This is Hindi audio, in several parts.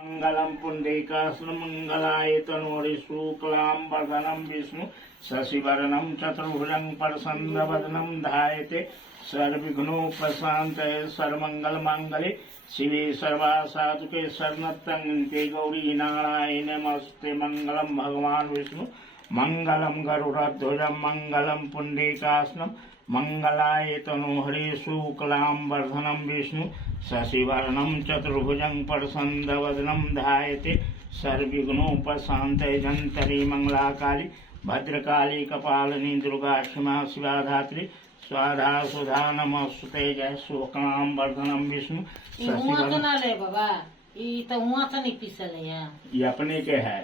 मंगलम पुंडरीकाक्षं मंगलाय तनोहरि शुक्लांबरधरं विष्णु शशिवर्णं चतुर्भुजं प्रसन्नवदनं ध्यायते सर्वविघ्नोपशान्तये सर्वमंगलमांगल्ये शिवे सर्वासाधुके शरणत्र्यंबके गौरी नारायणे नमस्ते। मंगलम भगवान विष्णु मंगलम गरुड़ध्वजं मंगलम पुंडरीकाक्षं मंगलाय तनोहरि शुक्लांबरधरं विष्णु शशिवर्णं चतुर्भुजं प्रसन्नवदनं ध्यायते सर्वविघ्नोपशान्तये जन्तरि मंगलाकाली भद्रकाली कपालिनी दुर्गा क्षमा शिवा धात्री स्वाधा सुधा नमस्ते। जय शुक्लांबरधरं विष्णु ले बाबा ई तो हुआ तो नहीं पीसल है ये अपने के है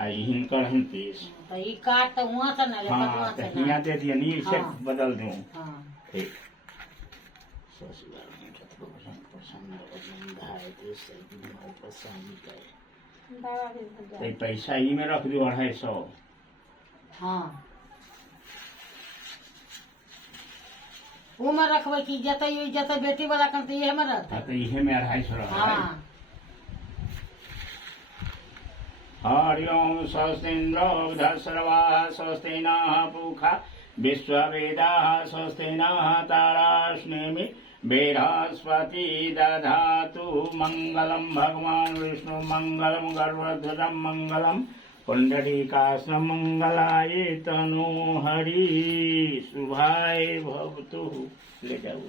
हिनकर हम पीस तो ई काट तो हुआ तो ना ले हाँ तो यहाँ दे दिया नहीं इसे हाँ। बदल दूं हां ठीक पैसा ही में रख दो 250। हां वो में रखबे की जतई बेटी वाला करते ये में रख हाँ तो इहे में 250 रहा है। हां हरि ओम स्वस्तिन्द्रो सर्वाः स्वस्ति नः पूषा विश्ववेदाः स्वस्ति नः ताराश्नेमि बृहस्पति दधातु। मंगलम भगवान विष्णु मंगलम गरुड़ध्वजं मंगलम पुंडरीकाक्षं मंगलाय तनोहरि शुभाय भवतु। ले जाओ।